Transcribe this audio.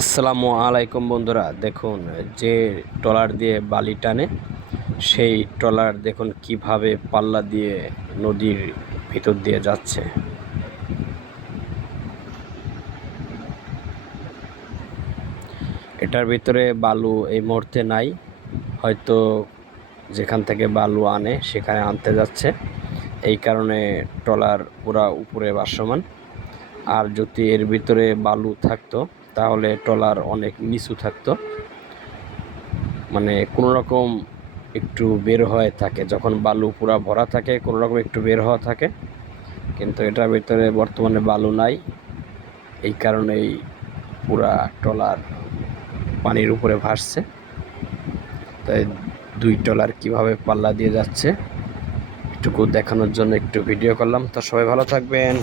আসসালামু আলাইকুম বন্ধুরা, দেখুন যে ট্রলার দিয়ে বালি টানে সেই ট্রলার দেখুন কিভাবে পাল্লা দিয়ে নদীর ভিতর দিয়ে যাচ্ছে। এটার ভিতরে বালু এই মুহূর্তে নাই, হয়তো যেখান থেকে বালু আনে সেখানে আনতে যাচ্ছে, এই কারণে ট্রলার পুরা উপরে ভাসমান। আর যদি এর ভিতরে বালু থাকতো তাহলে ট্রলার অনেক নিচু থাকতো, মানে কোনো রকম একটু বের হয়ে থাকে। যখন বালু পুরা ভরা থাকে কোনো রকম একটু বের হওয়া থাকে, কিন্তু এটার ভিতরে বর্তমানে বালু নাই, এই কারণেই পুরা ট্রলার পানির উপরে ভাসছে। তাই দুই ট্রলার কিভাবে পাল্লা দিয়ে যাচ্ছে এটুকু দেখানোর জন্য একটু ভিডিও করলাম। তো সবাই ভালো থাকবেন।